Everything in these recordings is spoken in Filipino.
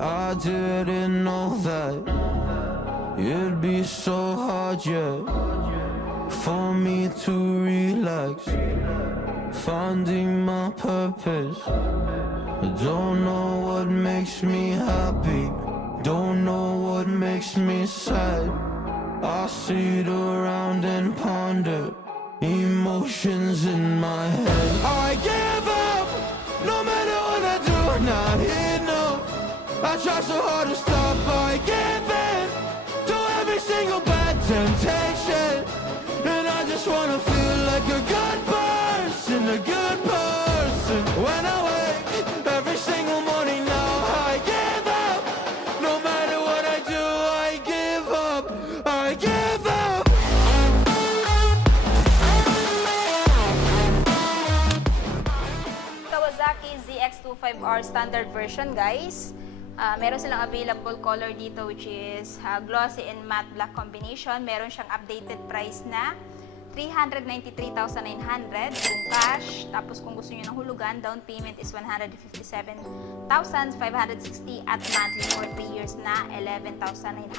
I didn't know that it'd be so hard, yeah, for me to relax, finding my purpose. I don't know what makes me happy, don't know what makes me sad. I sit around and ponder emotions in my head. I give up, no matter what I do, I'm not here, no. I try so hard to stop, I give in to every single bad temptation. And I just wanna feel like a good person, a good person. When I wake every single morning now, I give up. No matter what I do, I give up, I give up. Kawasaki ZX25R standard version, guys. Meron silang available color dito, which is glossy and matte black combination. Meron siyang updated price na 393,900 kung cash. Tapos kung gusto niyo ng hulugan, down payment is 157,560 at monthly for 3 years na 11,948.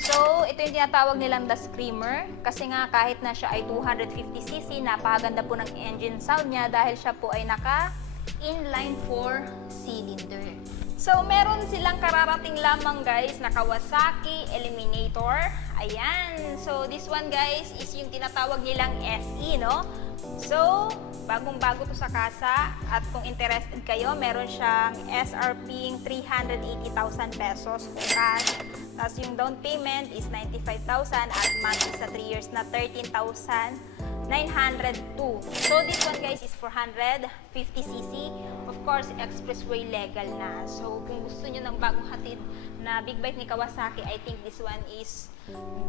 So, ito yung tinatawag nilang the Screamer kasi nga kahit na siya ay 250cc, napakaganda po ng engine sound niya dahil siya po ay naka inline 4 cylinder. So, meron silang kararating lamang, guys, na Kawasaki Eliminator. Ayan. So, this one, guys, is yung tinatawag nilang SE, no? So, bagong-bago to sa kasa. At kung interested kayo, meron siyang SRP 380,000 pesos kung cash. Tapos yung down payment is 95,000 at monthly sa 3 years na 13,902. So, this one, guys, is 450cc. Of course, expressway legal na. So, kung gusto nyo ng bagong hatid na big bike ni Kawasaki, I think this one is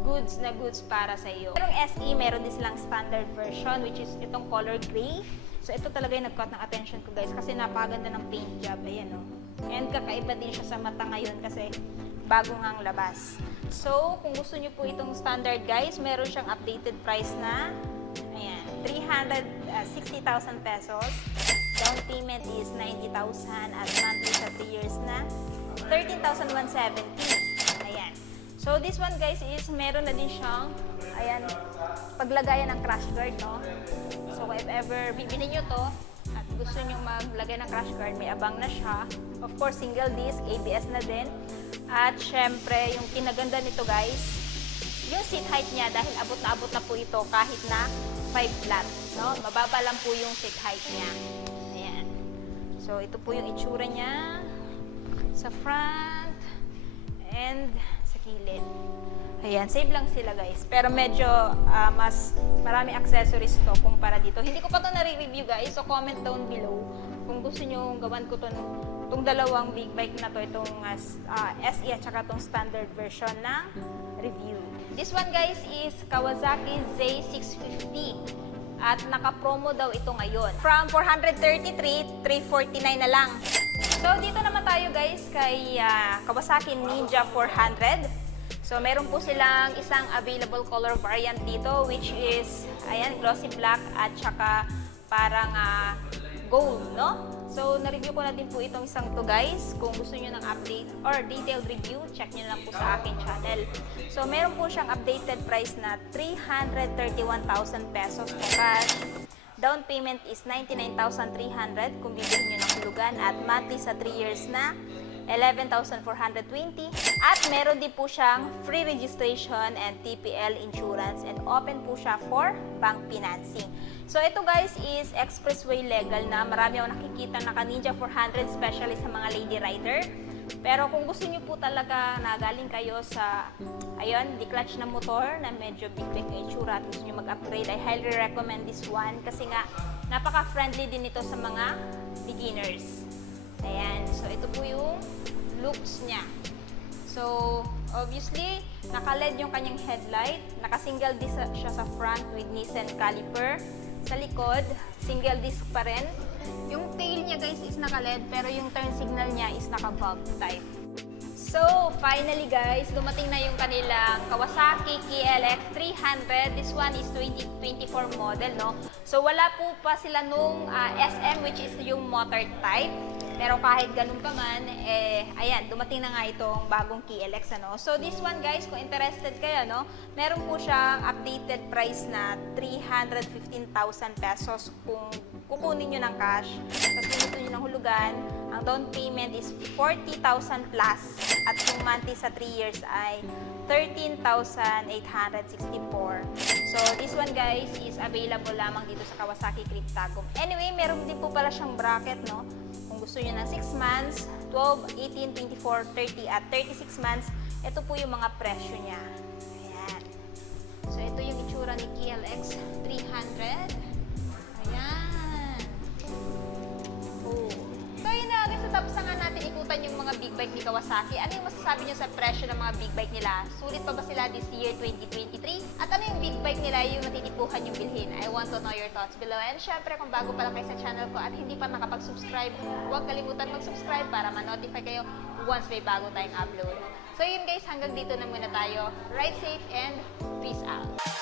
goods na goods para sa iyo. Merong SE, meron din silang standard version, which is itong color gray. So, ito talaga yung nag-caught ng attention ko, guys, kasi napakaganda ng paint job. Ayan, no? And kakaiba din siya sa mata ngayon kasi bago ngang labas. So, kung gusto nyo po itong standard, guys, meron siyang updated price na ayan, 360,000 pesos. Down payment is 90,000 at monthly sa 3 years na 13,170. Ayan. So, this one, guys, is meron na din siyang ayan, paglagayan ng crash guard, no? So, if ever bibili nyo to at gusto nyo maglagay ng crash guard, may abang na siya. Of course, single disc, ABS na din. At syempre, yung kinaganda nito, guys, yung seat height niya, dahil abot na po ito kahit na 5 flat, no? Mababa lang po yung seat height niya. Ayan. So, ito po yung itsura niya sa front and sa kilid. Ayan, save lang sila, guys. Pero medyo mas marami accessories to kumpara dito. Hindi ko pa to nare-review, guys. So, comment down below kung gusto nyo gawan ko itong dalawang big bike na to, itong SE at saka itong standard version ng review. This one, guys, is Kawasaki Z650 at naka-promo daw ito ngayon. From 433, 349 na lang. So, dito naman tayo, guys, kay Kawasaki Ninja 400. So, meron po silang isang available color variant dito, which is, ayan, glossy black at saka parang gold, no? So, na-review ko na din po itong isang to, guys. Kung gusto nyo ng update or detailed review, check nyo lang po sa aking channel. So, meron po siyang updated price na 331,000 pesos po cash. Down payment is 99,300 kung bibili nyo ng hulugan at monthly sa 3 years na 11,420 at meron din po siyang free registration and TPL insurance and open po siya for bank financing. So ito, guys, is expressway legal na. Marami akong nakikita na Ninja 400, especially sa mga lady rider. Pero kung gusto niyo po talaga na galing kayo sa ayun, di-clutch na motor na medyo big na itsura at gusto niyo mag-upgrade, I highly recommend this one kasi nga napaka-friendly din ito sa mga beginners. Ayan, so ito po yung looks niya. So, obviously, naka-LED yung kanyang headlight. Naka-single disc siya sa front with Nissan caliper. Sa likod, single disc pa rin. Yung tail niya, guys, is naka-LED, pero yung turn signal niya is naka-bulb type. So, finally, guys, dumating na yung kanilang Kawasaki KLX 300. This one is 2024 model, no? So, wala po pa sila nung SM, which is yung motor type. Pero kahit ganun pa man, ayan, dumating na nga itong bagong KLX, ano. So, this one, guys, kung interested kayo, no, meron po siyang updated price na 315,000 pesos kung kukunin nyo ng cash. Tapos kung gusto nyo ng hulugan, ang down payment is 40,000 plus at yung monthly sa 3 years ay 13,864. So, this one, guys, is available lamang dito sa Kawasaki Cryptagam. Anyway, meron din po pala siyang bracket, no? Kung gusto nyo ng 6 months, 12, 18, 24, 30, at 36 months, ito po yung mga presyo niya. Ayan. So, ito yung itsura ni KLX 300. Ayan. Oh. So, yun na. Guys, tapos na nga natin ikutan yung mga big bike ni Kawasaki. Ano yung masasabi nyo sa presyo ng mga big bike nila? Sulit pa ba sila this year, 2023? At ano yung big bike nila yung matitipuhan yung bilhin? I want to know your thoughts below. And syempre, kung bago pa lang kayo sa channel ko at hindi pa nakapag-subscribe, huwag kalimutan mag-subscribe para ma-notify kayo once may bago tayong upload. So yun guys, hanggang dito na muna tayo. Ride safe and peace out!